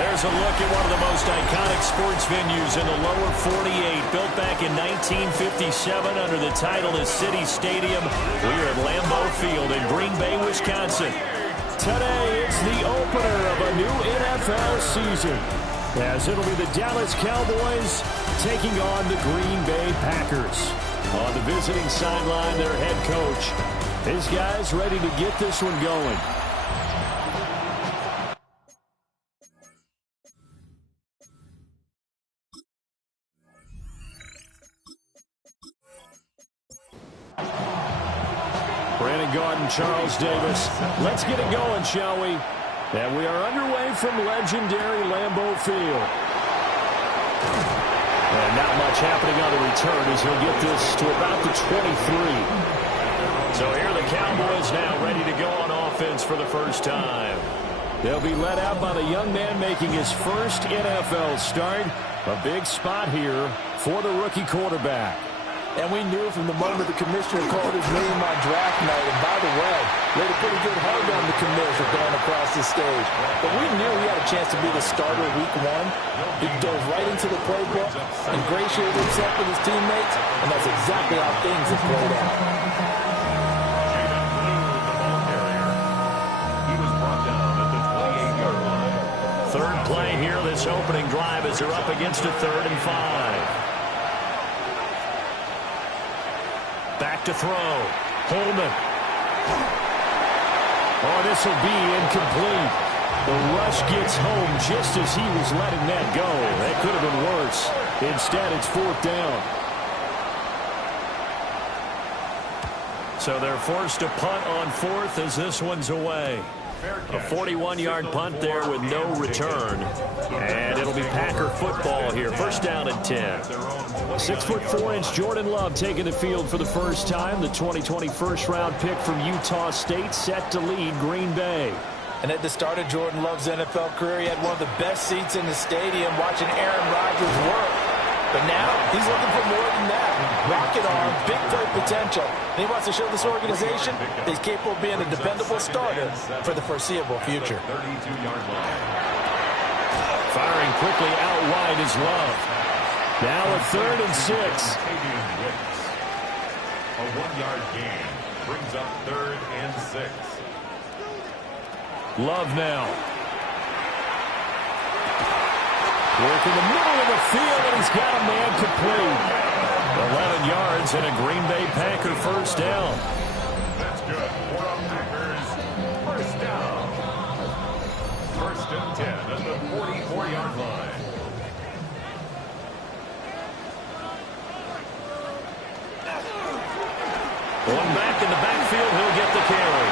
There's a look at one of the most iconic sports venues in the lower 48, built back in 1957 under the title of City Stadium. We're at Lambeau Field in Green Bay, Wisconsin. Today, it's the opener of a new NFL season, as it'll be the Dallas Cowboys taking on the Green Bay Packers. On the visiting sideline, their head coach. His guys ready to get this one going. Brandon Garden, Charles Davis. Let's get it going, shall we? And we are underway from legendary Lambeau Field. And not much happening on the return as he'll get this to about the 23. So here are the Cowboys now ready to go on offense for the first time. They'll be led out by the young man making his first NFL start. A big spot here for the rookie quarterback. And we knew from the moment the commissioner called his name on draft night, and by the way, laid a pretty good hug on the commissioner going across the stage. But we knew he had a chance to be the starter week one. He dove right into the playbook, ingratiated himself with his teammates, and that's exactly how things have played out. Third play here, this opening drive as they're up against a 3rd and 5. Back to throw. Holman. Oh, this will be incomplete. The rush gets home just as he was letting that go. That could have been worse. Instead, it's 4th down. So they're forced to punt on 4th as this one's away. A 41-yard punt there with no return. And it'll be Packer football here. First down and 10. 6'4" Jordan Love taking the field for the first time. The 2020 first-round pick from Utah State set to lead Green Bay. And at the start of Jordan Love's NFL career, he had one of the best seats in the stadium watching Aaron Rodgers work. But now he's looking for more than that. Rocket arm, big play potential. And he wants to show this organization that he's capable of being a dependable starter for the foreseeable future. Firing quickly out wide is Love. Now a 3rd and 6. A 1-yard gain brings up 3rd and 6. Love now. Work in the middle of the field, and he's got a man complete. 11 yards and a Green Bay Packer first down. That's good. For our Packers, first down. 1st and 10 at the 44-yard line. One back in the backfield, he'll get the carry.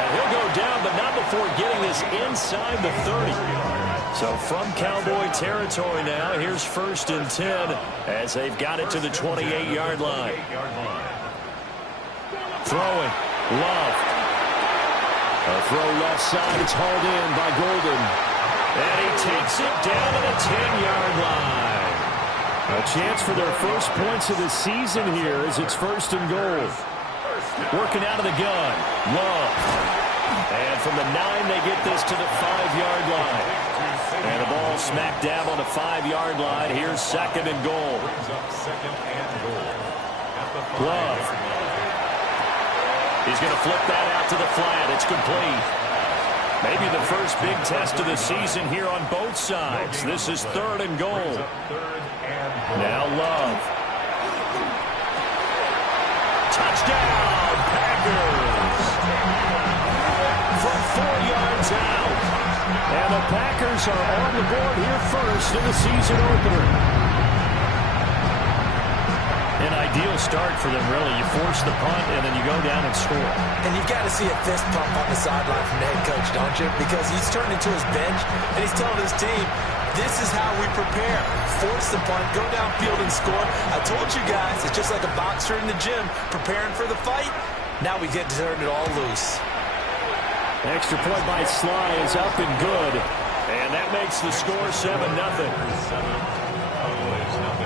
And he'll go down, but not before getting this inside the 30. So from Cowboy territory now, here's 1st and 10 as they've got it to the 28-yard line. Throwing, Love. A throw left side, it's hauled in by Golden. And he takes it down to the 10-yard line. A chance for their first points of the season here as it's 1st and goal. Working out of the gun, Love. And from the 9, they get this to the 5-yard line. And the ball smack dab on the 5-yard line. Here's 2nd and goal. Love. He's going to flip that out to the flat. It's complete. Maybe the first big test of the season here on both sides. This is 3rd and goal. Now Love. Touchdown, Packers. From 4 yards out. And the Packers are on the board here first in the season opener. An ideal start for them, really. You force the punt, and then you go down and score. And you've got to see a fist pump on the sideline from the head coach, don't you? Because he's turned into his bench, and he's telling his team, this is how we prepare. Force the punt, go downfield and score. I told you guys, it's just like a boxer in the gym preparing for the fight. Now we get to turn it all loose. Extra point by Sly is up and good. And that makes the score 7-0.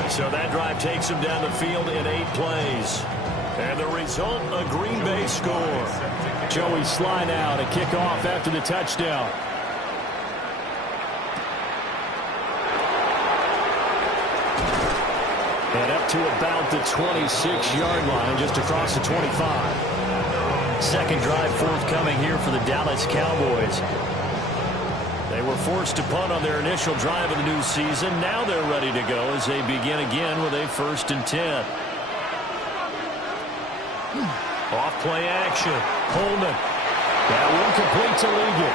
So that drive takes him down the field in 8 plays. And the result, a Green Bay score. Joey Sly now to kick off after the touchdown. to about the 26-yard line, just across the 25. Second drive forthcoming here for the Dallas Cowboys. They were forced to punt on their initial drive of the new season. Now they're ready to go as they begin again with a 1st and 10. Off play action. Coleman. That one complete to Ligon.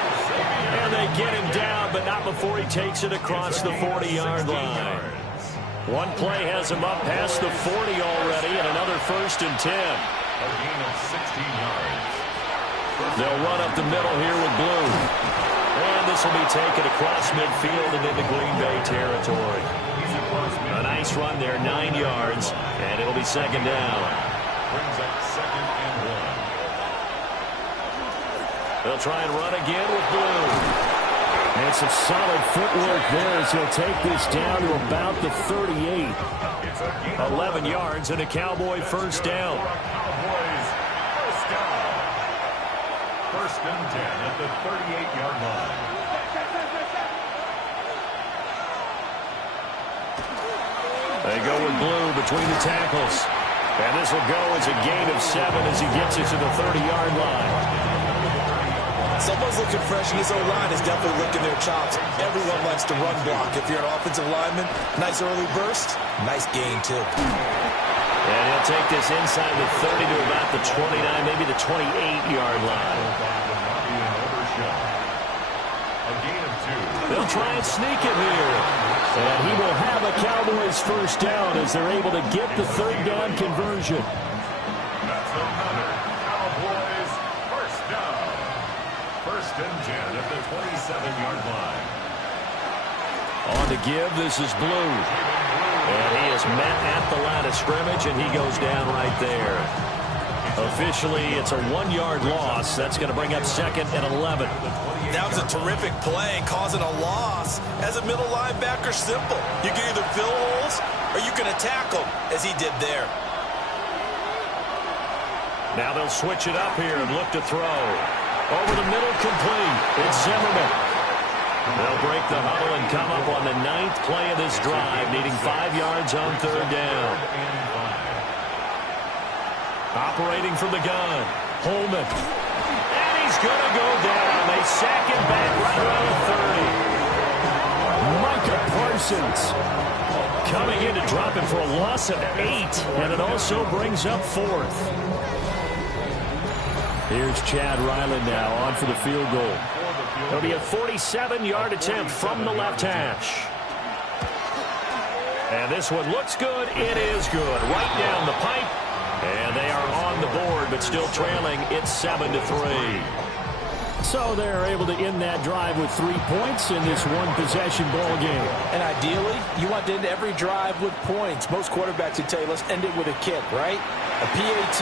And they get him down, but not before he takes it across the 40-yard line. One play has him up past the 40 already, and another 1st and 10. A gain of 16 yards. They'll run up the middle here with Blue. And this will be taken across midfield and into Green Bay territory. A nice run there, 9 yards, and it'll be 2nd down. Brings up 2nd and 1. They'll try and run again with Blue. And some solid footwork there as he'll take this down to about the 38. 11 yards and a Cowboy 1st down. Cowboys 1st down. 1st and 10 at the 38-yard line. They go with Blue between the tackles. And this will go as a gain of 7 as he gets it to the 30-yard line. Someone's looking fresh, and his O-line is definitely licking their chops. Everyone likes to run block. If you're an offensive lineman, nice early burst, nice gain, too. And he'll take this inside the 30 to about the 29, maybe the 28-yard line. A gain of 2. They'll try and sneak it here. And he will have a Cowboys 1st down as they're able to get the 3rd down conversion. That's another Cowboys 1st down. 1st and 10 at the 27-yard line. On to give, this is Blue. And he is met at the line of scrimmage, and he goes down right there. Officially, it's a 1-yard loss. That's going to bring up 2nd and 11. That was a terrific play, causing a loss. As a middle linebacker, simple. You can either fill holes or you can attack them, as he did there. Now they'll switch it up here and look to throw. Over the middle, complete. It's Zimmerman. They'll break the huddle and come up on the 9th play of this drive, needing 5 yards on 3rd down. Operating from the gun, Holman. And he's going to go down. They sack him back right around the 30. Micah Parsons coming in to drop him for a loss of 8, and it also brings up 4th. Here's Chad Ryland now on for the field goal. It'll be a 47-yard attempt from the left hash. And this one looks good. It is good. Right down the pipe. And they are on the board, but still trailing. It's 7-3. So they're able to end that drive with 3 points in this one-possession ball game. And ideally, you want to end every drive with points. Most quarterbacks would tell you, let's end it with a kick, right? A PAT,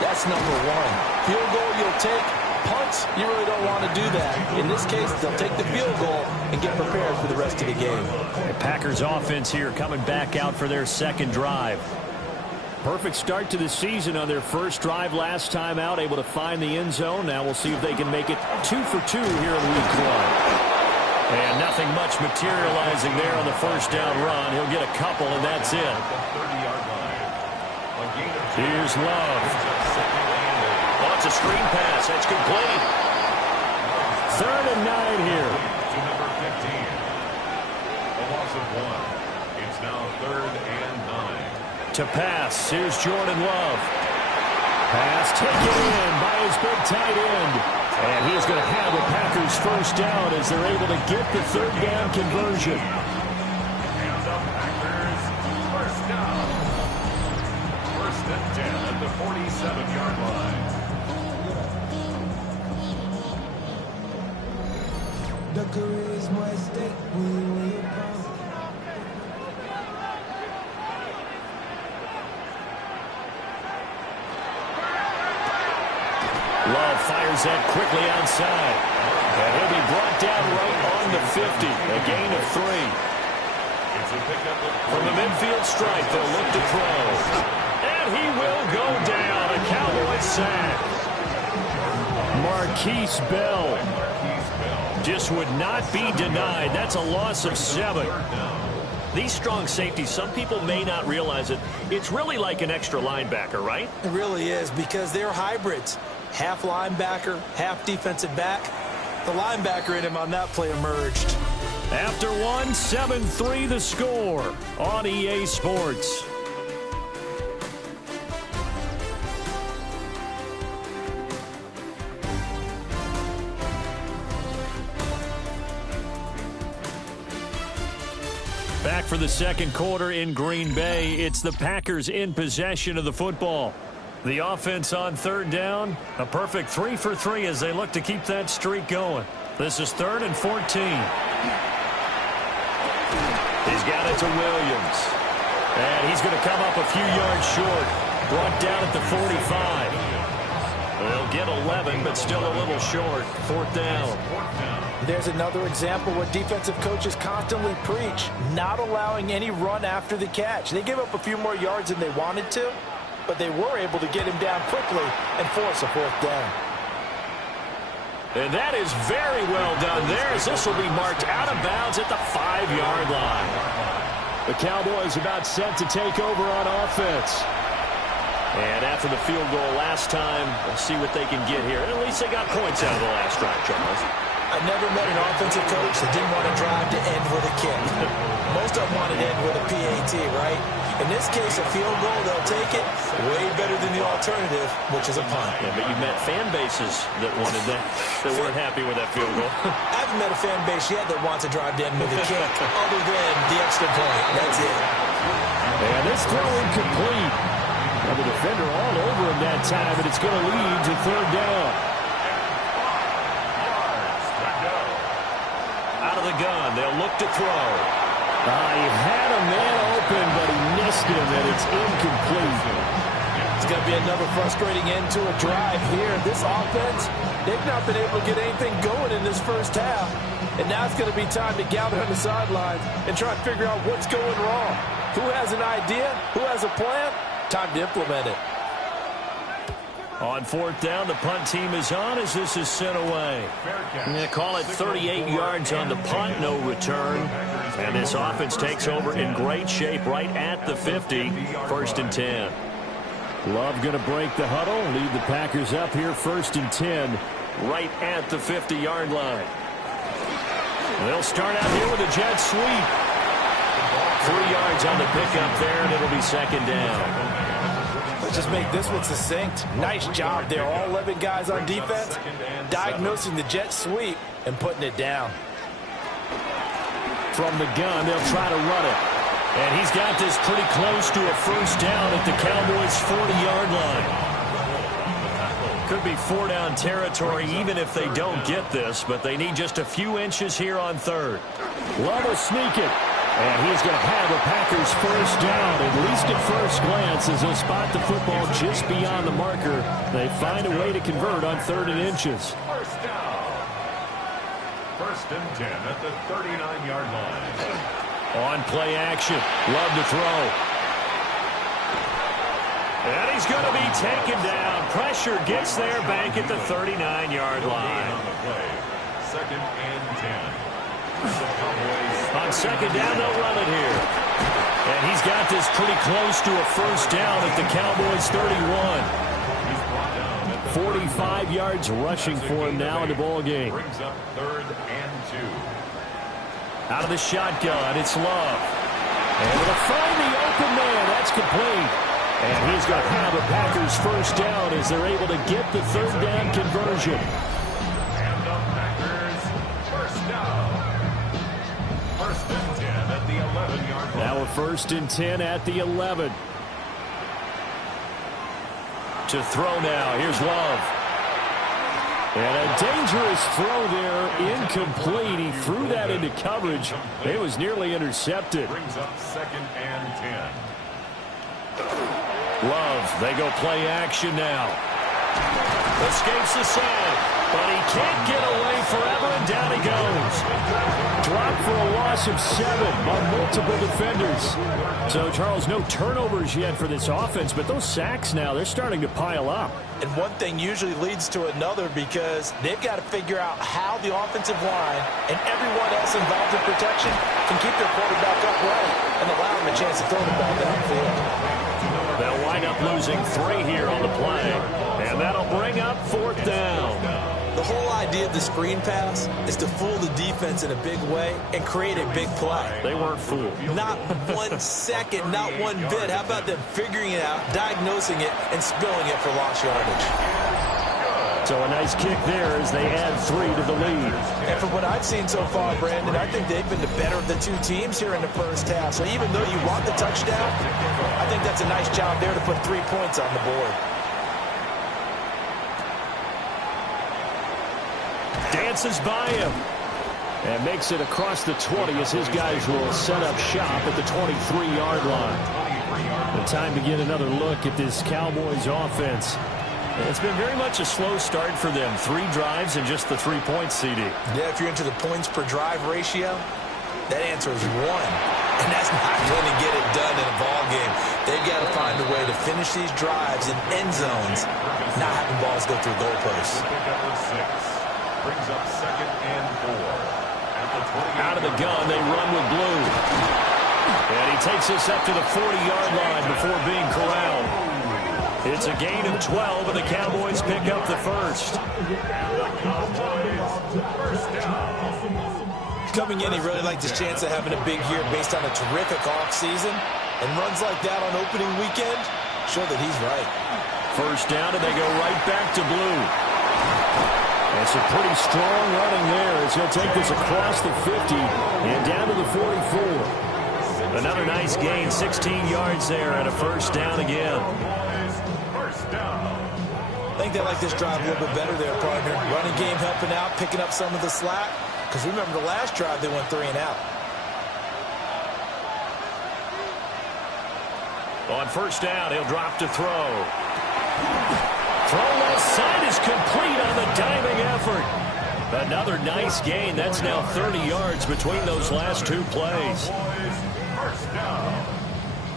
that's number 1. Field goal you'll take. Punts, you really don't want to do that. In this case, they'll take the field goal and get prepared for the rest of the game. The Packers offense here coming back out for their 2nd drive. Perfect start to the season on their 1st drive last time out, able to find the end zone. Now we'll see if they can make it 2 for 2 here in week 1. And nothing much materializing there on the 1st down run. He'll get a couple, and that's it. Here's Love. Oh, it's a screen pass. That's complete. 3rd and 9 here. To number 15. A loss of 1. It's now 3rd and 9. To pass, here's Jordan Love. Pass taken in by his big tight end. And he's going to have the Packers 1st down as they're able to get the 3rd down conversion. And the Packers 1st down. 1st and 10 at the 47-yard line. The career is more at stake when you win your power. Love fires that quickly outside. And he'll be brought down right on the 50. A gain of 3. From the midfield stripe, they'll look to throw. And he will go down. A Cowboys sack. Marquise Bell just would not be denied. That's a loss of 7. these strong safeties, some people may not realize it. It's really like an extra linebacker, right? It really is, because they're hybrids. Half linebacker, half defensive back. The linebacker in him on that play emerged. After one, 7-3 the score on EA Sports. Back for the second quarter in Green Bay. It's the Packers in possession of the football. The offense on third down, a perfect 3 for 3 as they look to keep that streak going. This is 3rd and 14. He's got it to Williams. And he's going to come up a few yards short. Brought down at the 45. They'll get 11, but still a little short. 4th down. There's another example what defensive coaches constantly preach, not allowing any run after the catch. They gave up a few more yards than they wanted to, but they were able to get him down quickly and force a 4th down. And that is very well done there, as this will be marked out of bounds at the 5-yard line. The Cowboys about set to take over on offense. And after the field goal last time, we'll see what they can get here. And at least they got points out of the last drive, Charles. I never met an offensive coach that didn't want to drive to end with a kick. Most of them want to end with a PAT, right? In this case, a field goal, they'll take it. Way better than the alternative, which is a punt. Yeah, but you met fan bases that wanted that, that weren't happy with that field goal. I haven't met a fan base yet that wants to drive to end with a kick, other than the extra point. That's it. And this throw incomplete. And the defender all over him that time, and it's going to lead to 3rd down. Out of the gun, they'll look to throw. He had a man open, but he missed him, and it's incomplete. It's going to be another frustrating end to a drive here. This offense, they've not been able to get anything going in this first half. And now it's going to be time to gather on the sidelines and try to figure out what's going wrong. Who has an idea? Who has a plan? Time to implement it. On 4th down, the punt team is on as this is sent away. They call it 38 yards on the punt, no return. And this offense takes over in great shape right at the 50, 1st and 10. Love going to break the huddle, lead the Packers up here 1st and 10, right at the 50-yard line. They'll start out here with a jet sweep. 3 yards on the pickup there, and it'll be 2nd down. Let's just make this one succinct. Nice job there. All 11 guys on defense diagnosing the jet sweep and putting it down. From the gun, they'll try to run it. And he's got this pretty close to a 1st down at the Cowboys' 40-yard line. Could be 4-down territory even if they don't get this, but they need just a few inches here on 3rd. Love will sneak it. And he's going to have a Packers 1st down, at least at first glance, as they'll spot the football just beyond the marker. They find a way to convert on 3rd and inches. 1st down. 1st and 10 at the 39-yard line. On play action. Love to throw. And he's going to be taken down. Pressure gets there back at the 39-yard line. On the play. 2nd and 10. On 2nd down, they'll run it here. And he's got this pretty close to a 1st down at the Cowboys' 31. 45 yards rushing for him now in the ball game. Brings up 3rd and 2. Out of the shotgun, it's Love. And it'll find the open man. That's complete. And he's going to have a Packers 1st down as they're able to get the 3rd down conversion. And the Packers 1st down. 1st and 10 at the 11-yard line. Now a 1st and 10 at the 11. To throw now. Here's Love. And a dangerous throw there. Incomplete. He threw that into coverage. It was nearly intercepted. Brings up 2nd and 10. Love. They go play action now. Escapes the sack, but he can't get away forever, and down he goes. Dropped for a loss of 7 by multiple defenders. So, Charles, no turnovers yet for this offense, but those sacks now, they're starting to pile up. And one thing usually leads to another because they've got to figure out how the offensive line and everyone else involved in protection can keep their quarterback upright and allow him a chance to throw the ball downfield. They'll wind up losing 3 here on the play, and that'll bring up 4th down. The whole idea of the screen pass is to fool the defense in a big way and create a big play. They weren't fooled. Not 1 second, not one bit. How about them figuring it out, diagnosing it, and spilling it for lost yardage? So a nice kick there as they add 3 to the lead. And from what I've seen so far, Brandon, I think they've been the better of the 2 teams here in the first half. So even though you want the touchdown, I think that's a nice job there to put 3 points on the board. Dances by him and makes it across the 20 as his guys will set up shop at the 23-yard line. The time to get another look at this Cowboys offense. It's been very much a slow start for them. 3 drives and just the 3 points, CD. Yeah, if you're into the points per drive ratio, that answer is 1. And that's not going to get it done in a ball game. They've got to find a way to finish these drives in end zones, not having balls go through goalposts. Brings up 2nd and 4. Out of the gun, they run with Blue. And he takes us up to the 40-yard line before being corralled. It's a gain of 12, and the Cowboys pick up the first. Coming in, he really liked his chance of having a big year based on a terrific offseason. And runs like that on opening weekend show that he's right. First down, and they go right back to Blue. And some pretty strong running there as he'll take this across the 50 and down to the 44. Another nice gain, 16 yards there, and a first down again. I think they like this drive a little bit better there, partner. Running game helping out, picking up some of the slack. Because remember, the last drive, they went 3 and out. On first down, he'll drop to throw. Throw left side is complete on the diving effort. Another nice gain. That's now 30 yards between those last 2 plays. First down.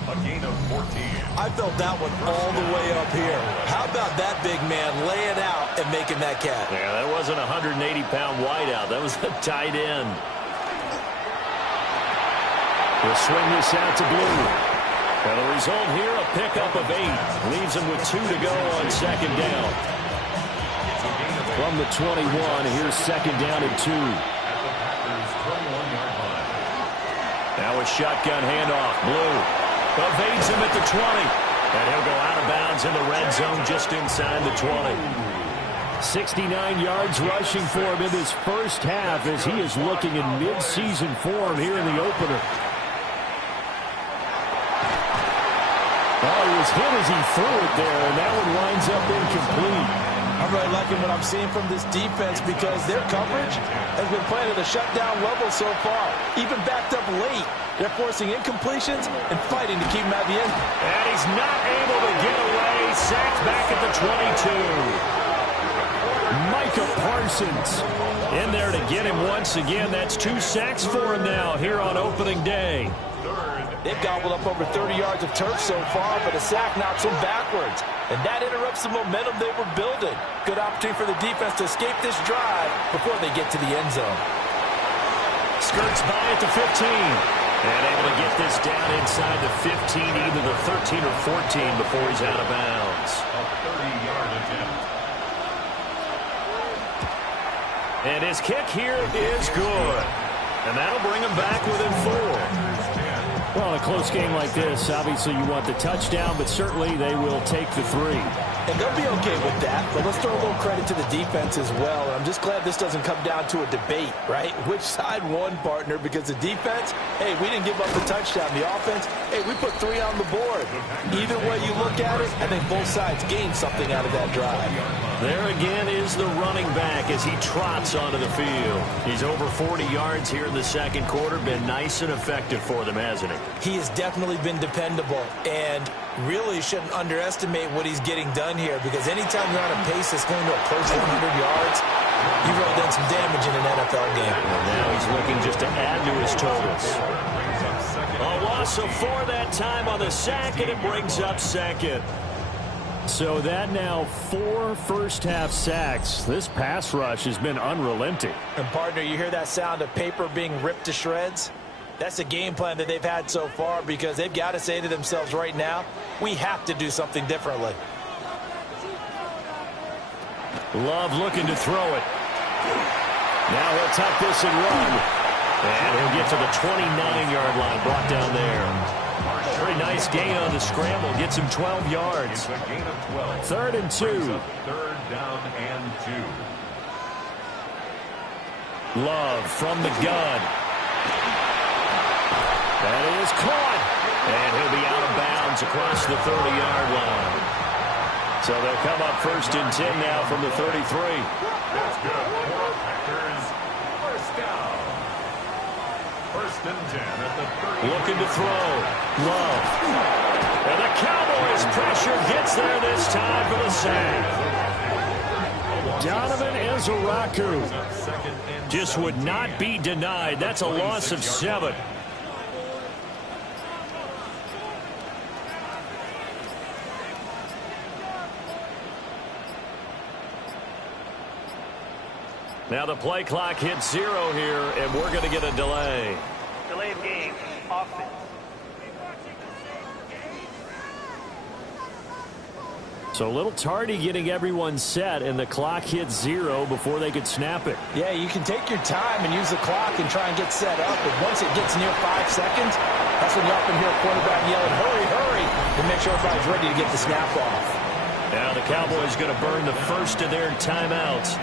A gain of 14. I felt that one all the way up here. How about that big man laying out and making that catch? Yeah, that wasn't a 180-pound wideout. That was a tight end. He'll swing this out to Blue. And the result here, a pickup of 8. Leaves him with 2 to go on second down. From the 21, here's second down and 2. Now a shotgun handoff. Blue evades him at the 20. And he'll go out of bounds in the red zone just inside the 20. 69 yards rushing for him in this first half as he is looking in mid-season form here in the opener. Oh, he was hit as he threw it there, and that one winds up incomplete. I'm really liking what I'm seeing from this defense because their coverage has been playing at a shutdown level so far. Even backed up late. They're forcing incompletions and fighting to keep him at the end. And he's not able to get away. Sacked back at the 22. Micah Parsons in there to get him once again. That's 2 sacks for him now here on opening day. They've gobbled up over 30 yards of turf so far, but a sack knocks them backwards. And that interrupts the momentum they were building. Good opportunity for the defense to escape this drive before they get to the end zone. Skirts by at the 15. And able to get this down inside the 15, either the 13 or 14 before he's out of bounds. A 30-yard attempt. And his kick here is good. And that'll bring him back within 4. Well, in a close game like this, obviously you want the touchdown, but certainly they will take the 3. And they'll be okay with that, but let's throw a little credit to the defense as well. And I'm just glad this doesn't come down to a debate, right? Which side won, partner? Because the defense, hey, we didn't give up the touchdown. The offense, hey, we put 3 on the board. Either way you look at it, I think both sides gained something out of that drive. There again is the running back as he trots onto the field. He's over 40 yards here in the second quarter. Been nice and effective for them, hasn't he? He has definitely been dependable, and really shouldn't underestimate what he's getting done here, because anytime you're on a pace that's going to approach 100 yards, you've really done some damage in an NFL game. And now he's looking just to add to his totals. A loss of 4 that time on the sack, and it brings up second. So that now 4 first-half sacks. This pass rush has been unrelenting. And, partner, you hear that sound of paper being ripped to shreds? That's a game plan that they've had so far, because they've got to say to themselves right now, we have to do something differently. Love looking to throw it. Now he'll tuck this and run. And he'll get to the 29-yard line, brought down there. Very nice gain on the scramble. Gets him 12 yards. 3rd and 2. 3rd down and 2. Love from the gun. That is caught. And he'll be out of bounds across the 30-yard line. So they'll come up 1st and 10 now from the 33. That's good. For Packers, 1st down. 1st and 10 at the 30. Looking to throw. Love. And the Cowboys pressure gets there this time for the sack. Donovan Ezeraku just would not be denied. That's a loss of 7. Now the play clock hits 0 here, and we're going to get a delay. Delay of game. Offense. So a little tardy getting everyone set, and the clock hits 0 before they could snap it. Yeah, you can take your time and use the clock and try and get set up, but once it gets near 5 seconds, that's when you often hear a quarterback yelling, hurry, hurry, to make sure everybody's ready to get the snap off. Now the Cowboys going to burn the first of their timeouts,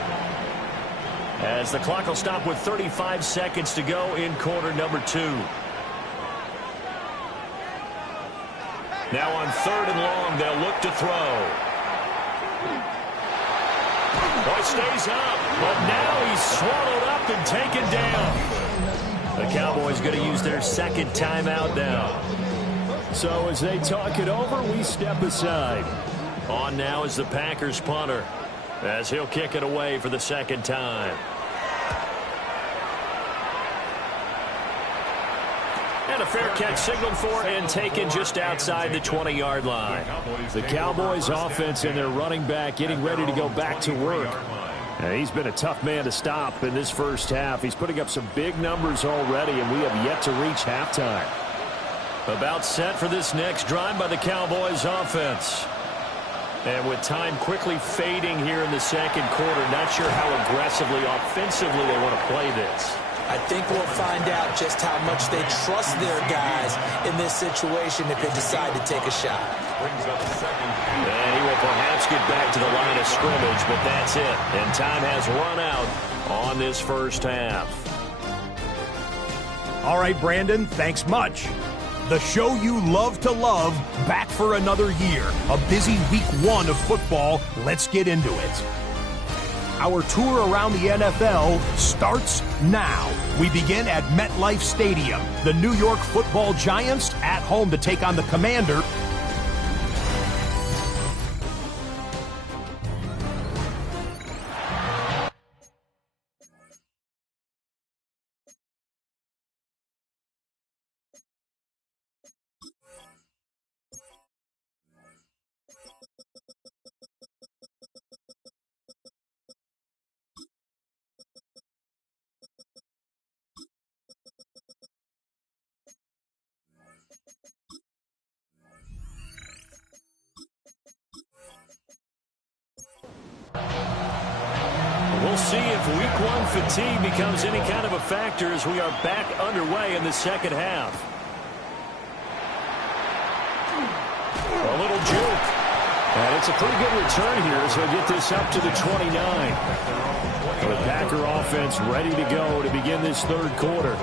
as the clock will stop with 35 seconds to go in quarter number 2. Now on 3rd and long, they'll look to throw. Boy, stays up, but now he's swallowed up and taken down. The Cowboys going to use their 2nd timeout now. So as they talk it over, we step aside. On now is the Packers punter, as he'll kick it away for the 2nd time. And a fair catch signaled for and taken just outside the 20-yard line. The Cowboys offense and their running back getting ready to go back to work. And he's been a tough man to stop in this first half. He's putting up some big numbers already, and we have yet to reach halftime. About set for this next drive by the Cowboys offense. And with time quickly fading here in the 2nd quarter, not sure how aggressively, offensively they want to play this. I think we'll find out just how much they trust their guys in this situation if they decide to take a shot. And he will perhaps get back to the line of scrimmage, but that's it. And time has run out on this first half. All right, Brandon, thanks much. The show you love to love, back for another year. A busy week 1 of football. Let's get into it. Our tour around the NFL starts now. We begin at MetLife Stadium. The New York Football Giants at home to take on the Commander. We'll see if week 1 fatigue becomes any kind of a factor as we are back underway in the 2nd half. A little juke. And it's a pretty good return here, so he'll get this up to the 29. The Packer offense ready to go to begin this 3rd quarter.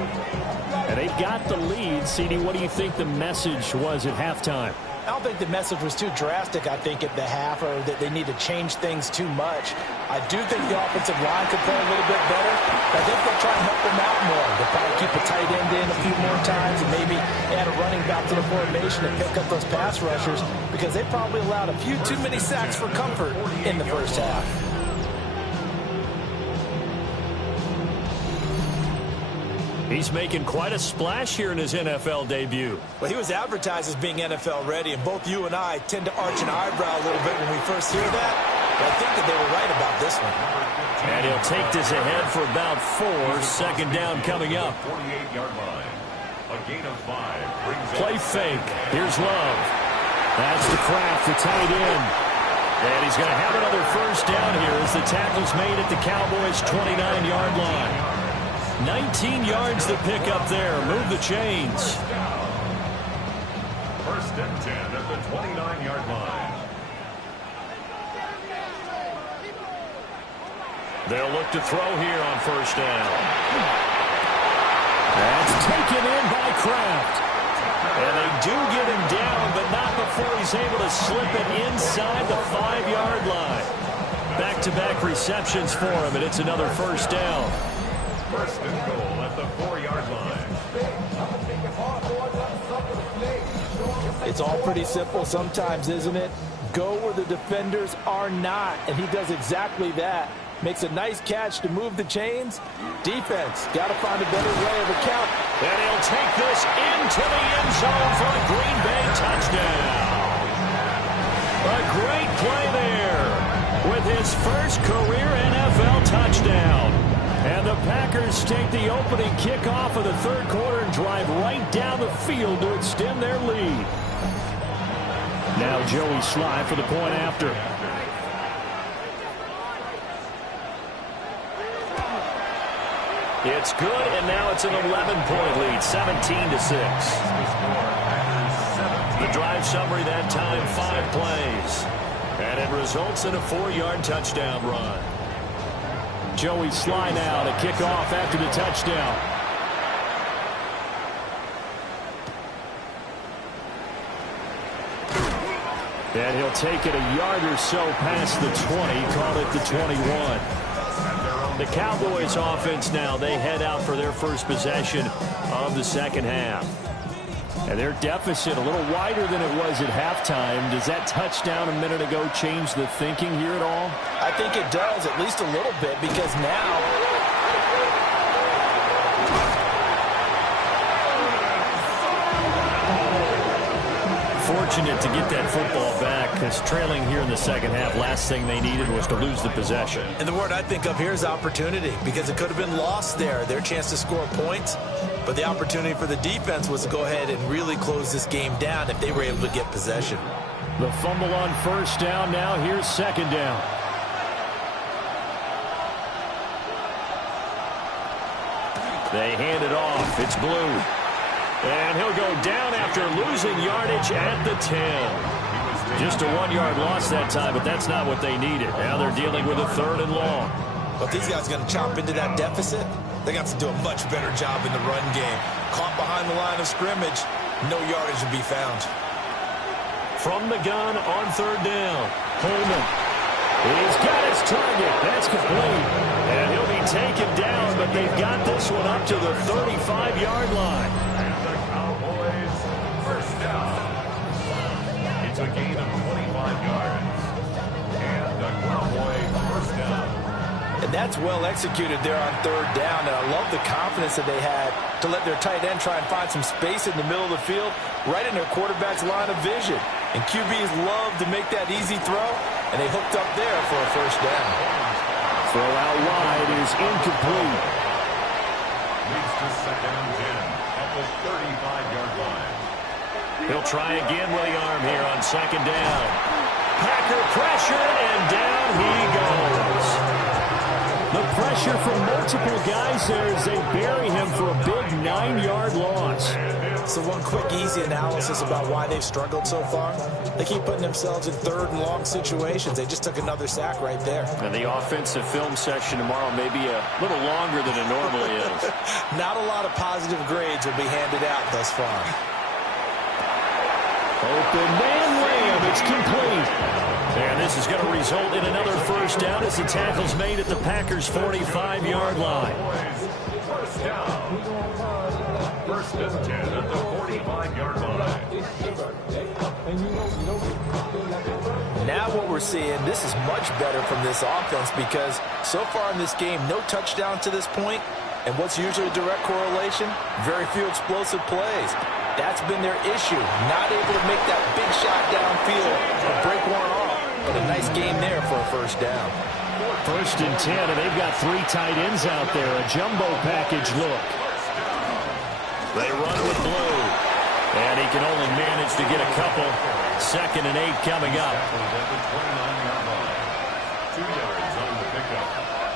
And they've got the lead. CD, what do you think the message was at halftime? I don't think the message was too drastic, I think, at the half, or that they need to change things too much. I do think the offensive line could play a little bit better. I think they'll try and help them out more. They'll probably keep a tight end in a few more times and maybe add a running back to the formation and pick up those pass rushers, because they probably allowed a few too many sacks for comfort in the first half. He's making quite a splash here in his NFL debut. Well, he was advertised as being NFL ready, and both you and I tend to arch an eyebrow a little bit when we first hear that. But I think that they were right about this one. And he'll take this ahead for about 4. Second down coming up. 48-yard line. A gain of 5. Play fake. Here's Love. That's to Kraft, the tight end. And he's going to have another first down here as the tackle's made at the Cowboys' 29-yard line. 19 yards to pick up there. Move the chains. First and 10 at the 29-yard line. They'll look to throw here on first down. That's taken in by Kraft. And they do get him down, but not before he's able to slip it inside the 5-yard line. Back-to-back receptions for him, and it's another first down. First and goal at the 4-yard line. It's all pretty simple sometimes, isn't it? Go where the defenders are not, and he does exactly that. Makes a nice catch to move the chains. Defense, got to find a better way of account. And he'll take this into the end zone for a Green Bay touchdown. A great play there with his first career NFL touchdown. And the Packers take the opening kickoff of the third quarter and drive right down the field to extend their lead. Now Joey Sly for the point after. It's good, and now it's an 11-point lead, 17-6. The drive summary that time, 5 plays. And it results in a 4-yard touchdown run. Joey Sly now to kick off after the touchdown. And he'll take it a yard or so past the 20, call it the 21. The Cowboys offense now, they head out for their first possession of the second half. And their deficit a little wider than it was at halftime. Does that touchdown a minute ago change the thinking here at all? I think it does, at least a little bit, because now fortunate to get that football back, because trailing here in the second half, last thing they needed was to lose the possession. And the word I think of here is opportunity, because it could have been lost there, their chance to score points. But the opportunity for the defense was to go ahead and really close this game down if they were able to get possession. The fumble on first down. Now here's second down. They hand it off. It's Blue. And he'll go down after losing yardage at the 10. Just a 1-yard loss that time, but that's not what they needed. Now they're dealing with a 3rd and long. But these guys are going to chop into that deficit. They got to do a much better job in the run game. Caught behind the line of scrimmage, no yardage to be found. From the gun on 3rd down, Holman. He's got his target. That's complete. And he'll be taken down, but they've got this one up to the 35-yard line. And the Cowboys first down. It's a gain of 25 yards. And the Cowboys first down. And that's well executed there on 3rd down. And I love the confidence that they had to let their tight end try and find some space in the middle of the field, right in their quarterback's line of vision. And QBs love to make that easy throw, and they hooked up there for a first down. Throw out wide is incomplete. Leads to 2nd and 10 at the 35-yard line. He'll try again with the arm here on 2nd down. Packer pressure, and down he goes. The pressure from multiple guys there as they bury him for a big 9-yard loss. So one quick, easy analysis about why they've struggled so far. They keep putting themselves in third and long situations. They just took another sack right there. And the offensive film session tomorrow may be a little longer than it normally is. Not a lot of positive grades will be handed out thus far. Open man layup. It's complete. And this is going to result in another first down as the tackle's made at the Packers' 45-yard line. First down. First and 10 at the 45-yard line. Now what we're seeing, this is much better from this offense because so far in this game, no touchdown to this point, and what's usually a direct correlation? Very few explosive plays. That's been their issue, not able to make that big shot downfield or break one off, but a nice game there for a first down. First and 10, and they've got 3 tight ends out there, a jumbo package look. They run with blue, and he can only manage to get a couple. Second and 8 coming up. 2 yards on the pickup.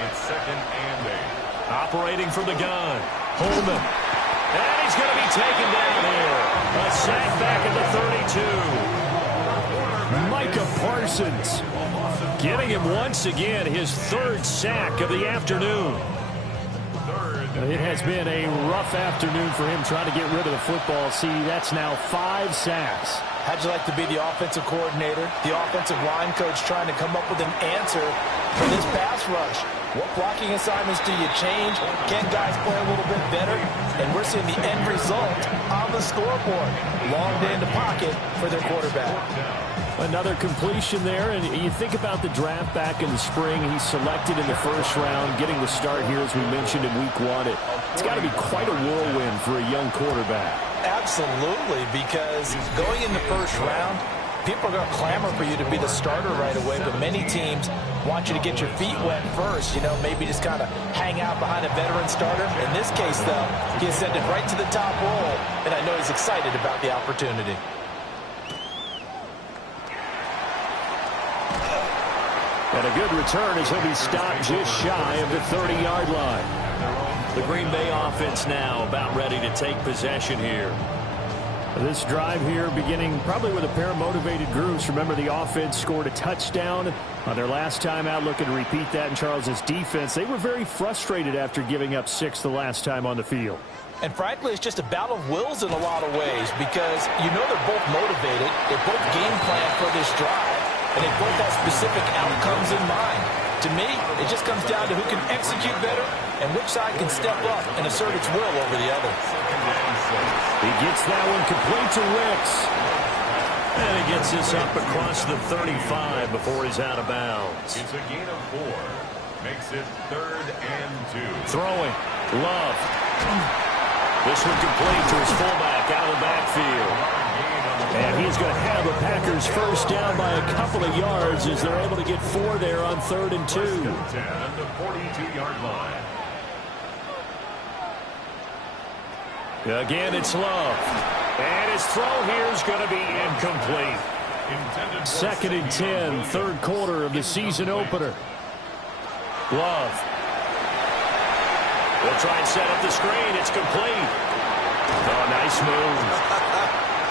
It's second and 8. Operating from the gun, Holman. And he's going to be taken down here. A sack back at the 32. Micah Parsons getting him once again, his 3rd sack of the afternoon. It has been a rough afternoon for him trying to get rid of the football. See, that's now 5 sacks. How'd you like to be the offensive coordinator, the offensive line coach trying to come up with an answer for this pass rush? What blocking assignments do you change? Can guys play a little bit better? And we're seeing the end result on the scoreboard. Long day in the pocket for their quarterback. Another completion there, and you think about the draft back in the spring. He's selected in the first round, getting the start here, as we mentioned, in week 1. It's got to be quite a whirlwind for a young quarterback. Absolutely, because going in the first round, people are going to clamor for you to be the starter right away, but many teams want you to get your feet wet first, you know, maybe just kind of hang out behind a veteran starter. In this case, though, he ascended right to the top role, and I know he's excited about the opportunity. And a good return as he'll be stopped just shy of the 30-yard line. The Green Bay offense now about ready to take possession here. This drive here beginning probably with a pair of motivated groups. Remember, the offense scored a touchdown on their last time out, looking to repeat that in Charles' defense. They were very frustrated after giving up 6 the last time on the field. And frankly, it's just a battle of wills in a lot of ways because you know they're both motivated. They both game plan for this drive, and they both have specific outcomes in mind. To me, it just comes down to who can execute better and which side can step up and assert its will over the other. He gets that one complete to Wicks. And he gets this up across the 35 before he's out of bounds. It's a gain of 4. Makes it 3rd and 2. Throwing. Love. This one complete to his fullback out of the backfield. And he's going to have the Packers first down by a couple of yards as they're able to get 4 there on 3rd and 2. 10 at the 42-yard line. Again, it's Love. And his throw here is going to be incomplete. 2nd and 10, 3rd quarter of the season opener. Love. They'll try and set up the screen. It's complete. Oh, nice move.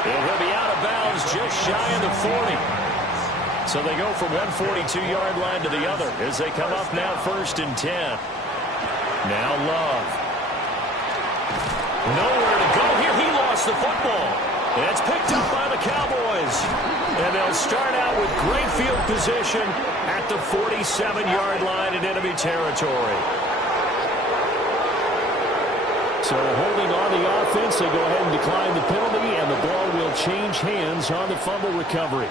And he'll be out of bounds just shy of the 40. So they go from one 42-yard line to the other as they come up now 1st and 10. Now Love. Nowhere to go here. He lost the football. And it's picked up by the Cowboys. And they'll start out with great field position at the 47-yard line in enemy territory. So holding on the offense, they go ahead and decline the penalty, and the ball will change hands on the fumble recovery.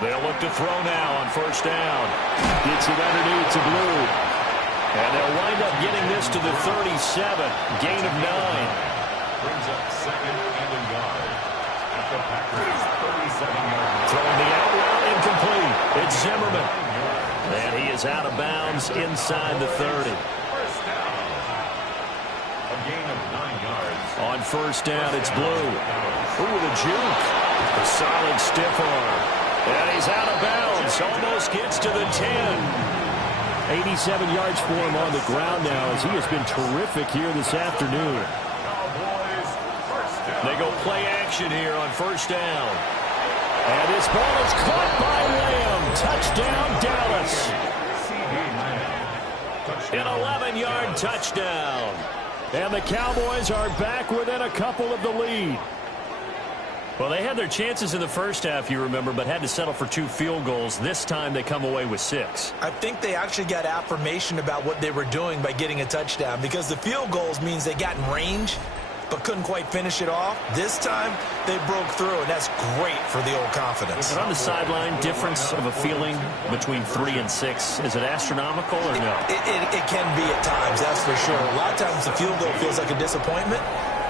They'll look to throw now on 1st down. Gets it underneath to Blue. And they'll wind up getting this to the 37. Gain of 9. Brings up 2nd and a yard at the Packers' 37-yard line. Throwing the out route incomplete. It's Zimmerman. And he is out of bounds inside the 30. First down. A gain of 9 yards. On 1st down, it's Blue. Ooh, with a juke. A solid stiff arm. And he's out of bounds. Almost gets to the 10. 87 yards for him on the ground now, as he has been terrific here this afternoon. They go play action here on first down. And this ball is caught by Lamb. Touchdown, Dallas. An 11-yard touchdown. And the Cowboys are back within a couple of the lead. Well, they had their chances in the first half, you remember, but had to settle for 2 field goals. This time they come away with 6. I think they actually got affirmation about what they were doing by getting a touchdown, because the field goals means they got in range but couldn't quite finish it off. This time they broke through, and that's great for the old confidence. But on the sideline, difference of a feeling between 3 and 6, is it astronomical or no? It can be at times, that's for sure. A lot of times the field goal feels like a disappointment.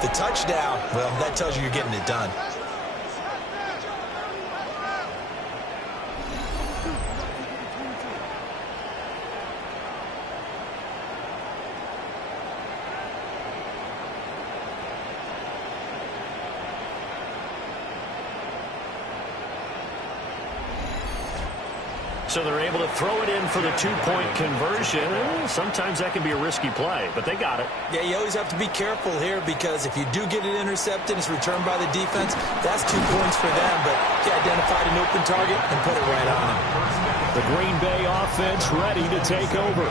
The touchdown, well, that tells you you're getting it done. So they're able to throw it in for the 2-point conversion. Sometimes that can be a risky play, but they got it. Yeah, you always have to be careful here, because if you do get it intercepted, it's returned by the defense, that's 2 points for them. But you identified an open target and put it right on him. The Green Bay offense ready to take over.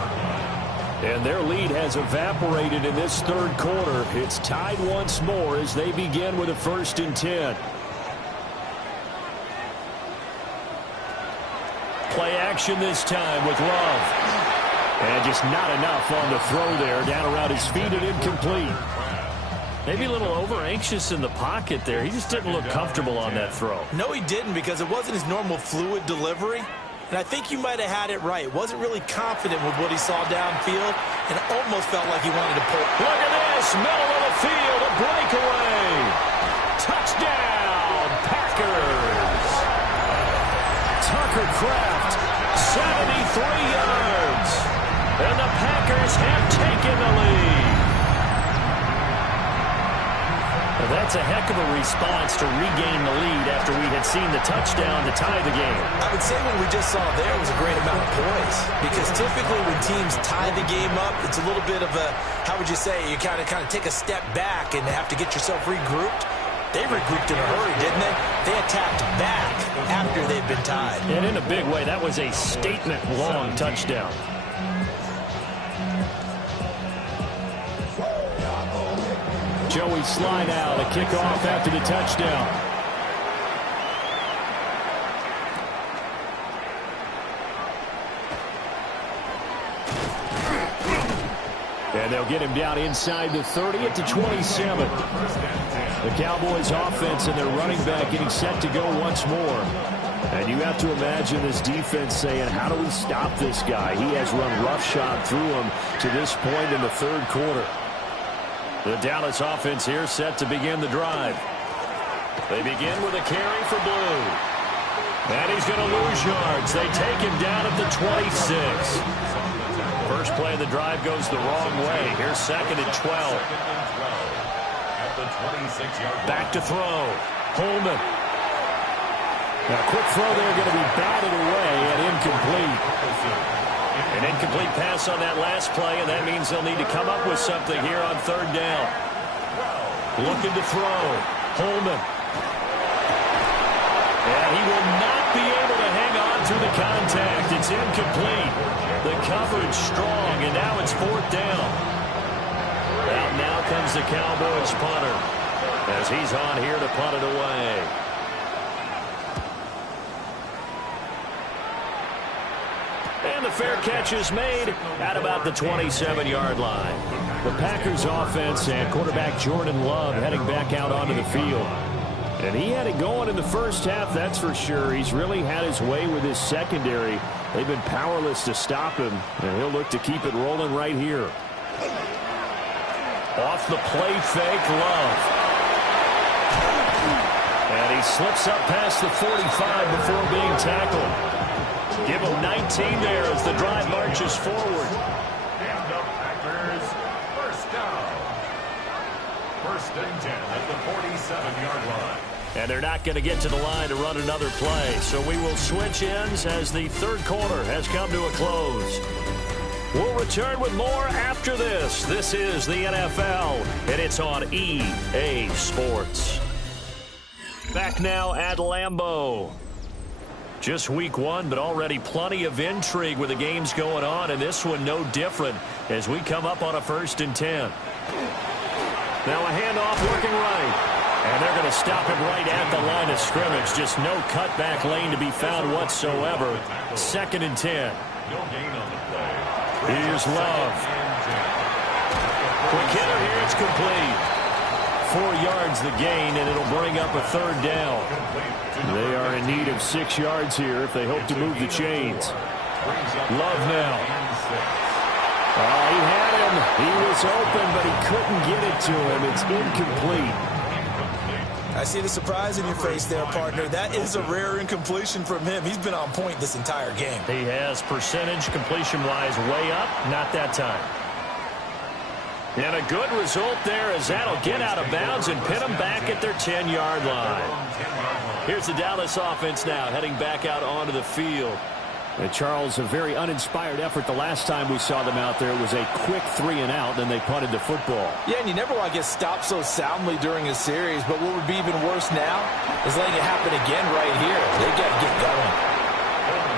And their lead has evaporated in this third quarter. It's tied once more as they begin with a 1st and 10. Play action this time with Love. And just not enough on the throw there. Down around his feet and incomplete. Maybe a little over-anxious in the pocket there. He just didn't look comfortable on that throw. No, he didn't, because it wasn't his normal fluid delivery. And I think you might have had it right. Wasn't really confident with what he saw downfield, and almost felt like he wanted to pull. Look at this. Middle of the field. A breakaway. Touchdown, Packers. Tucker Kraft, 73 yards. And the Packers have taken the lead. Well, that's a heck of a response to regain the lead after we had seen the touchdown to tie the game. I would say what we just saw there was a great amount of poise, because typically when teams tie the game up, it's a little bit of a, how would you say, you kind of take a step back and have to get yourself regrouped. They regrouped in a hurry, didn't they? They attacked back after they'd been tied. And in a big way, that was a statement-long touchdown. Joey slide out, a kickoff after the touchdown. And they'll get him down inside the 30 at the 27. The Cowboys offense and their running back getting set to go once more. And you have to imagine this defense saying, how do we stop this guy? He has run roughshod through him to this point in the third quarter. The Dallas offense here set to begin the drive. They begin with a carry for Blue. And he's going to lose yards. They take him down at the 26. First play of the drive goes the wrong way. Here's 2nd and 12. Back to throw. Holman. Now, quick throw there, going to be batted away and incomplete. An incomplete pass on that last play, and that means they'll need to come up with something here on 3rd down. Looking to throw. Holman. And he will not be able to hang on to the contact. It's incomplete. The coverage strong, and now it's 4th down. Out now comes the Cowboys punter, as he's on here to punt it away. And the fair catch is made at about the 27-yard line. The Packers offense and quarterback Jordan Love heading back out onto the field. And he had it going in the first half, that's for sure. He's really had his way with his secondary. They've been powerless to stop him, and he'll look to keep it rolling right here. Off the play fake, Love. And he slips up past the 45 before being tackled. Give him 19 there as the drive marches forward. And the Packers, 1st down. 1st and 10 at the 47-yard line. And they're not going to get to the line to run another play. So we will switch ends as the third quarter has come to a close. We'll return with more after this. This is the NFL, and it's on EA Sports. Back now at Lambeau. Just week one, but already plenty of intrigue with the games going on, and this one no different as we come up on a 1st and 10. Now a handoff working right. And they're going to stop him right at the line of scrimmage. Just no cutback lane to be found whatsoever. 2nd and 10. Here's Love. Quick hitter here. It's complete. 4 yards the gain, and it'll bring up a 3rd down. They are in need of 6 yards here if they hope to move the chains. Love now. He had him. He was open, but he couldn't get it to him. It's incomplete. I see the surprise in your face there, partner. That is a rare incompletion from him. He's been on point this entire game. He has percentage completion-wise way up. Not that time. And a good result there as that'll get out of bounds and pin them back at their 10-yard line. Here's the Dallas offense now heading back out onto the field. Charles, a very uninspired effort the last time we saw them out there. It was a quick 3-and-out, then they punted the football. Yeah, and you never want to get stopped so soundly during a series, but what would be even worse now is letting it happen again right here. They got to get going.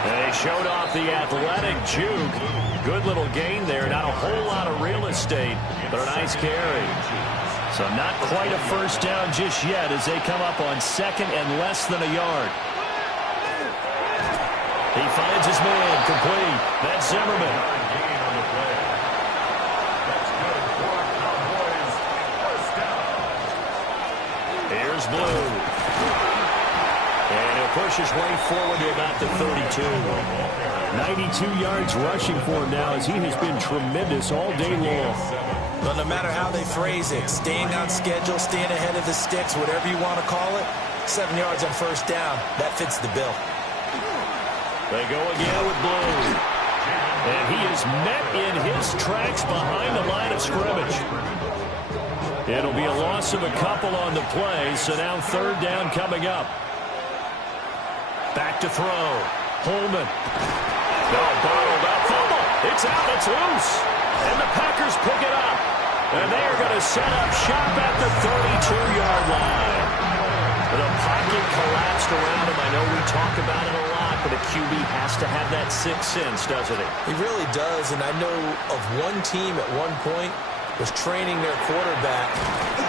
They showed off the athletic juke. Good little gain there. Not a whole lot of real estate, but a nice carry. So not quite a 1st down just yet as they come up on 2nd and less than a yard. He finds his man, complete. That's Zimmerman. Here's Blue. And he'll push his way forward to about the 32. 92 yards rushing for him now as he has been tremendous all day long. But no matter how they phrase it, staying on schedule, staying ahead of the sticks, whatever you want to call it, 7 yards on 1st down, that fits the bill. They go again with Blue. And he is met in his tracks behind the line of scrimmage. It'll be a loss of a couple on the play, so now 3rd down coming up. Back to throw. Holman. No, bottled up. Fumble. It's out. It's loose. And the Packers pick it up. And they are going to set up shop at the 32-yard line. The pocket collapsed around him. I know we talk about it a lot, but a QB has to have that 6th sense, doesn't he? He really does, and I know of one team at one point was training their quarterback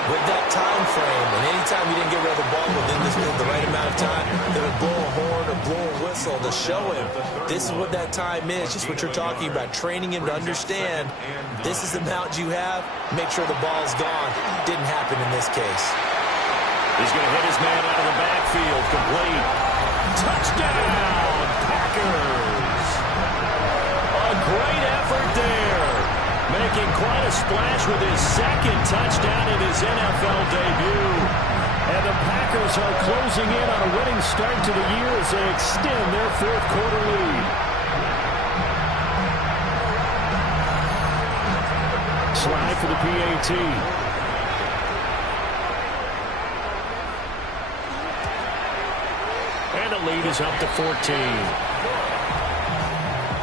with that time frame, and anytime he didn't get rid of the ball within the right amount of time, they would blow a horn or blow a whistle to show him this is what that time is, just what you're talking about, training him to understand this is the amount you have, make sure the ball's gone. Didn't happen in this case. He's going to hit his man out of the backfield. Complete. Touchdown, Packers. A great effort there. Making quite a splash with his 2nd touchdown in his NFL debut. And the Packers are closing in on a winning start to the year as they extend their 4th quarter lead. Slide for the PAT. And the lead is up to 14.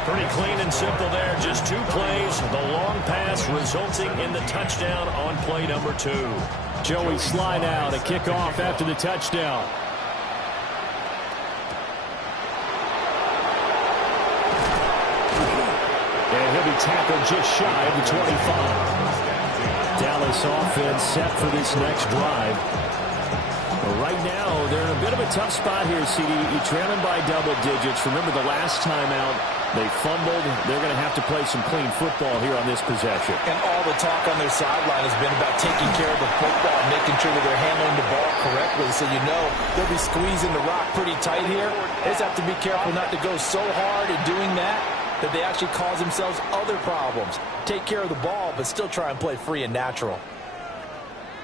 Pretty clean and simple there. Just 2 plays. The long pass resulting in the touchdown on play number 2. Joey Sly now to kick off after the touchdown. And he'll be tackled just shy of the 25. Dallas offense set for this next drive. Right now, they're in a bit of a tough spot here, CD. You're trailing by double digits. Remember the last time out, they fumbled. They're going to have to play some clean football here on this possession. And all the talk on their sideline has been about taking care of the football, making sure that they're handling the ball correctly. So you know they'll be squeezing the rock pretty tight here. They just have to be careful not to go so hard in doing that they actually cause themselves other problems. Take care of the ball, but still try and play free and natural.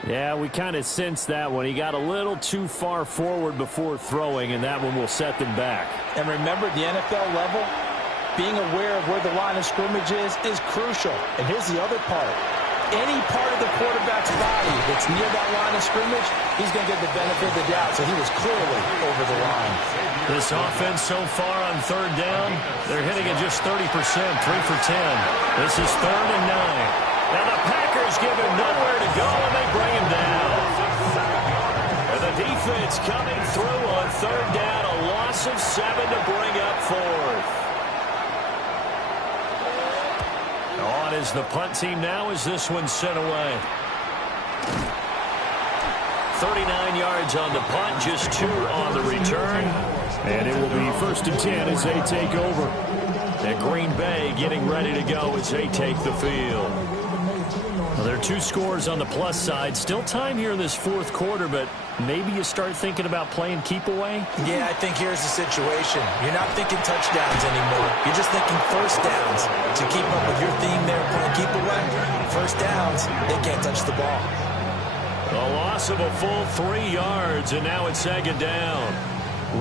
Yeah, we kind of sensed that one. He got a little too far forward before throwing, and that one will set them back. And remember, the NFL level, being aware of where the line of scrimmage is crucial. And here's the other part. any part of the quarterback's body that's near that line of scrimmage, he's going to get the benefit of the doubt. So he was clearly over the line. This offense so far on third down, they're hitting at just 30%, 3 for 10. This is 3rd and 9. Now the Packers give him nowhere to go, and they bring him down. And the defense coming through on 3rd down, a loss of 7 to bring up 4th. On is the punt team now as this one's sent away. 39 yards on the punt, just 2 on the return. And it will be 1st and 10 as they take over. And Green Bay getting ready to go as they take the field. Well, there are 2 scores on the plus side. Still time here in this 4th quarter, but maybe you start thinking about playing keep away? Yeah, I think here's the situation. You're not thinking touchdowns anymore. You're just thinking first downs. To keep up with your theme there, playing keep away, first downs, they can't touch the ball. A loss of a full 3 yards, and now it's 2nd down.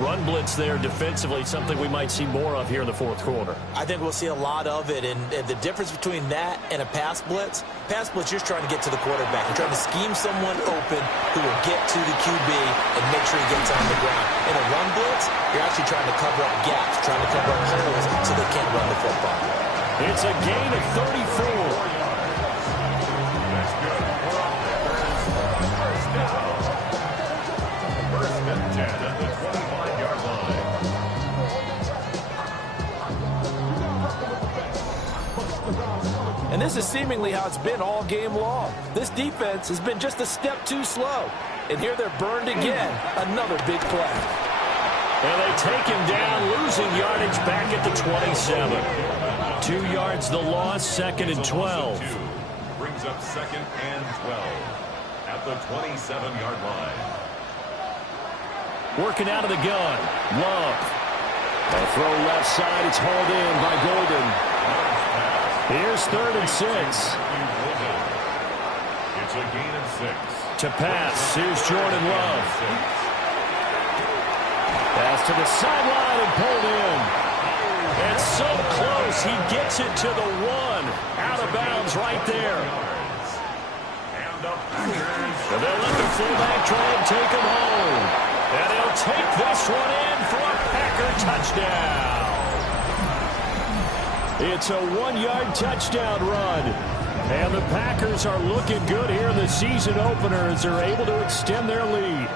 Run blitz there defensively, something we might see more of here in the 4th quarter. I think we'll see a lot of it, and the difference between that and a pass blitz, you're trying to get to the quarterback. You're trying to scheme someone open who will get to the QB and make sure he gets on the ground. In a run blitz, you're actually trying to cover up gaps, trying to cover up holes so they can't run the football. It's a gain of 34. That's good. First down. 1st and 10 at the 25-yard line. And this is seemingly how it's been all game long. This defense has been just a step too slow. And here they're burned again. Another big play. And they take him down, losing yardage back at the 27. 2 yards the loss, 2nd and 12. Brings up 2nd and 12 at the 27-yard line. Working out of the gun. Love. A throw left side. It's hauled in by Golden. Here's 3rd and 6. It's a gain of 6. To pass. Here's Jordan Love. Pass to the sideline and pulled in. And so close. He gets it to the 1. Out of bounds right there. And they'll let the fullback try and take him home. And he'll take this one in for a Packer touchdown. It's a 1-yard touchdown run. And the Packers are looking good here in the season opener as they're able to extend their lead.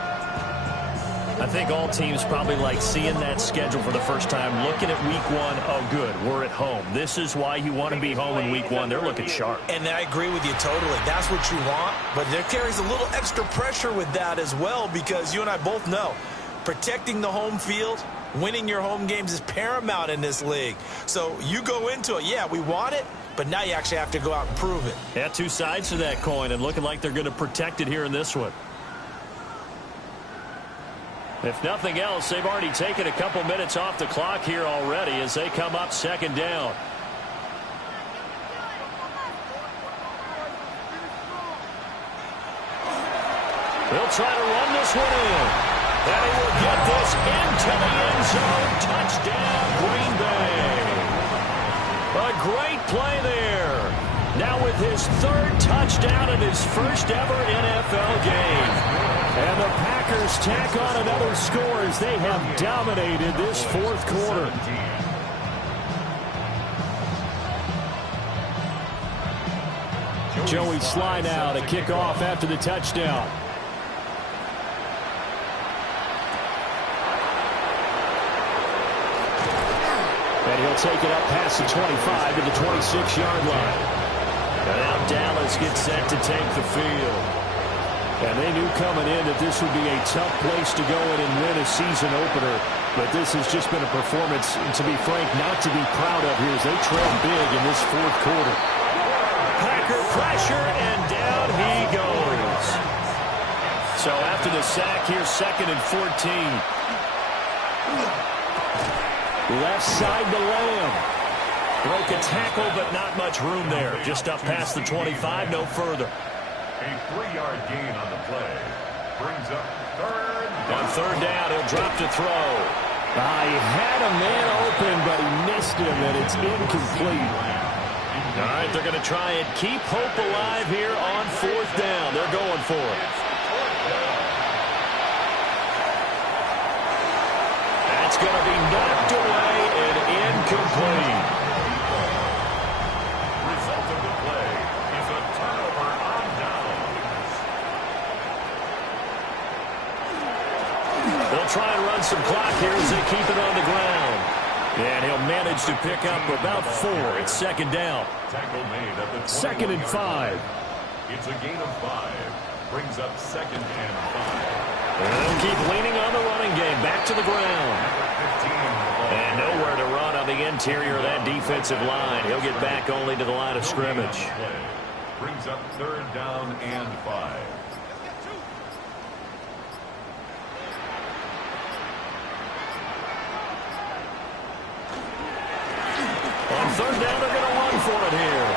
I think all teams probably like seeing that schedule for the first time, looking at week 1. Oh, good, we're at home. This is why you want to be home in week 1. They're looking sharp. And I agree with you totally. That's what you want. But there carries a little extra pressure with that as well, because you and I both know protecting the home field, winning your home games is paramount in this league. So you go into it, yeah, we want it, but now you actually have to go out and prove it. Yeah, 2 sides to that coin, and looking like they're going to protect it here in this one. If nothing else, they've already taken a couple minutes off the clock here already as they come up 2nd down. They'll try to run this one in. And he will get this into the end zone. Touchdown, Green Bay. A great play there. Now with his 3rd touchdown in his first ever NFL game. And the Packers tack on another score as they have dominated this 4th quarter. Joey Sly now to kick off after the touchdown. And he'll take it up past the 25 to the 26-yard line. And now Dallas gets set to take the field. And they knew coming in that this would be a tough place to go in and win a season opener. But this has just been a performance, to be frank, not to be proud of here as they trail big in this 4th quarter. Packer pressure, and down he goes. So after the sack here, 2nd and 14. Left side to Lamb. Broke a tackle, but not much room there. Just up past the 25, no further. A 3-yard gain on the play. Brings up 3rd down. On 3rd down, he'll drop to throw. He had a man open, but he missed him, and it's incomplete. All right, they're going to try and keep hope alive here on 4th down. They're going for it. That's going to be knocked away and incomplete. Result of the play is a turnover on downs. They'll try and run some clock here as they keep it on the ground. And he'll manage to pick up about 4. It's 2nd down. Tackle made at the 2nd and 5. It's a gain of 5. Brings up 2nd and 5. And they'll keep leaning on the running game. Back to the ground. And nowhere to run on the interior of that defensive line. He'll get back only to the line of scrimmage. Brings up 3rd down and 5. On 3rd down, they're going to run for it here.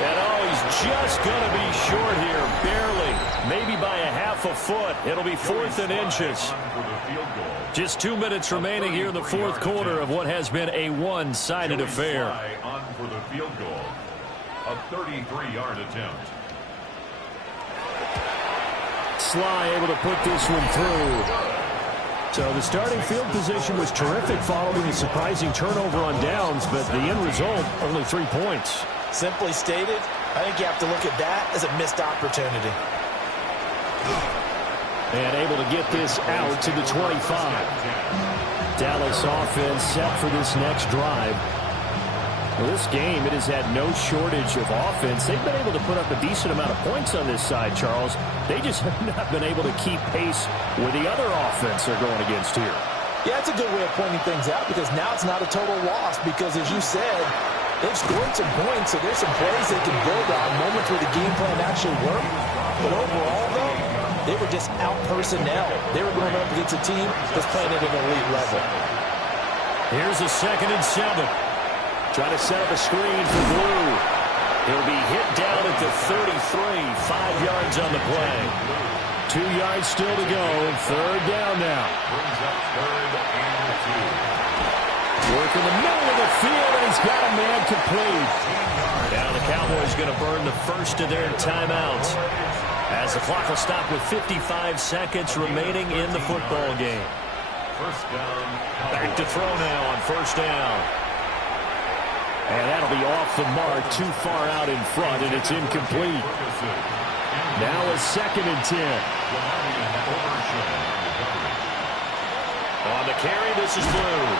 And he's just going to be short here, barely. Maybe by a half a foot. It'll be 4th and inches. Just 2 minutes remaining here in the 4th quarter of what has been a one-sided affair. On for the field goal. A 33-yard attempt. Sly able to put this one through. So the starting field position was terrific following a surprising turnover on downs, but the end result, only 3 points. Simply stated, I think you have to look at that as a missed opportunity. And able to get this out to the 25. Dallas offense set for this next drive. Well, this game, it has had no shortage of offense. They've been able to put up a decent amount of points on this side, Charles. They just have not been able to keep pace with the other offense they're going against here. Yeah, it's a good way of pointing things out because now it's not a total loss because, as you said, they've scored some points, so there's some plays they can build on, moments where the game plan actually worked. But overall, though, they were just out-personnel. They were going up against a team that's playing at an elite level. Here's a 2nd and 7. Trying to set up a screen for Blue. He'll be hit down at the 33, 5 yards on the play. 2 yards still to go. 3rd down now. Brings up 3rd and 2. Work in the middle of the field, and he's got a man complete. Now the Cowboys going to burn the first of their timeouts as the clock will stop with 55 seconds remaining in the football game. 1st down. Back to throw now on 1st down. And that'll be off the mark, too far out in front, and it's incomplete. Now a 2nd and 10. On the carry, this is Blue.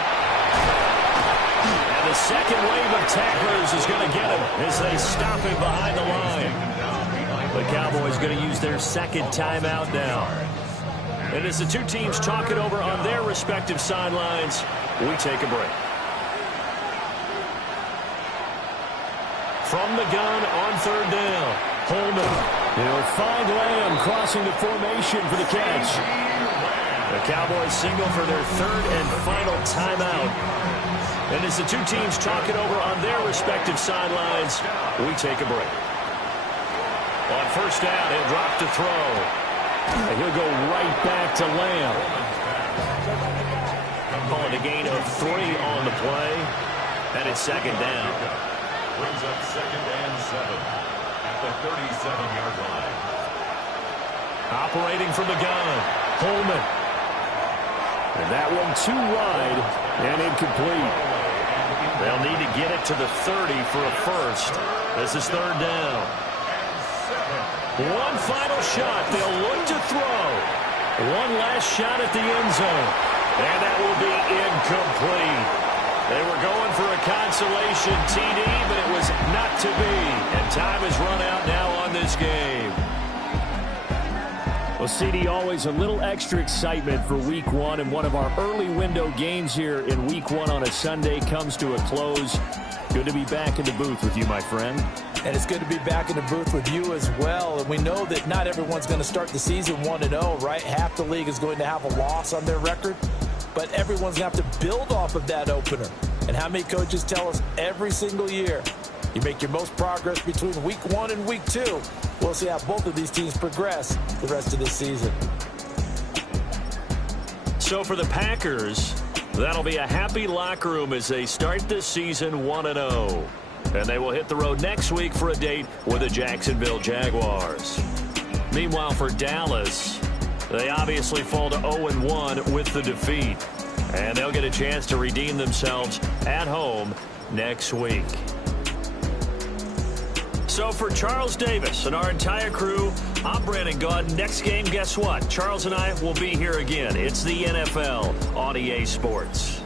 And the second wave of tacklers is going to get him as they stop him behind the line. The Cowboys going to use their 2nd timeout now. And as the two teams talk it over on their respective sidelines, we take a break. From the gun on 3rd down, Holman. He'll find Lamb crossing the formation for the catch. The Cowboys signal for their 3rd and final timeout. And as the two teams talk it over on their respective sidelines, we take a break. On 1st down, he'll drop to throw. And he'll go right back to Lamb. Calling a gain of 3 on the play. And it's 2nd down. Brings up 2nd and 7 at the 37-yard line. Operating from the gun, Holman. And that one too wide and incomplete. They'll need to get it to the 30 for a first. This is 3rd down. One final shot. They'll look to throw. One last shot at the end zone. And that will be incomplete. They were going for a consolation TD, but it was not to be. And time has run out now on this game. Well, CD, always a little extra excitement for Week 1, and one of our early window games here in Week 1 on a Sunday comes to a close. Good to be back in the booth with you, my friend. And it's good to be back in the booth with you as well. And we know that not everyone's going to start the season 1-0, right? Half the league is going to have a loss on their record. But everyone's going to have to build off of that opener. And how many coaches tell us every single year, you make your most progress between Week 1 and Week 2. We'll see how both of these teams progress the rest of this season. So for the Packers, that'll be a happy locker room as they start this season 1-0. And they will hit the road next week for a date with the Jacksonville Jaguars. Meanwhile, for Dallas, they obviously fall to 0-1 with the defeat. And they'll get a chance to redeem themselves at home next week. So for Charles Davis and our entire crew, I'm Brandon Gaudin. Next game, guess what? Charles and I will be here again. It's the NFL on EA Sports.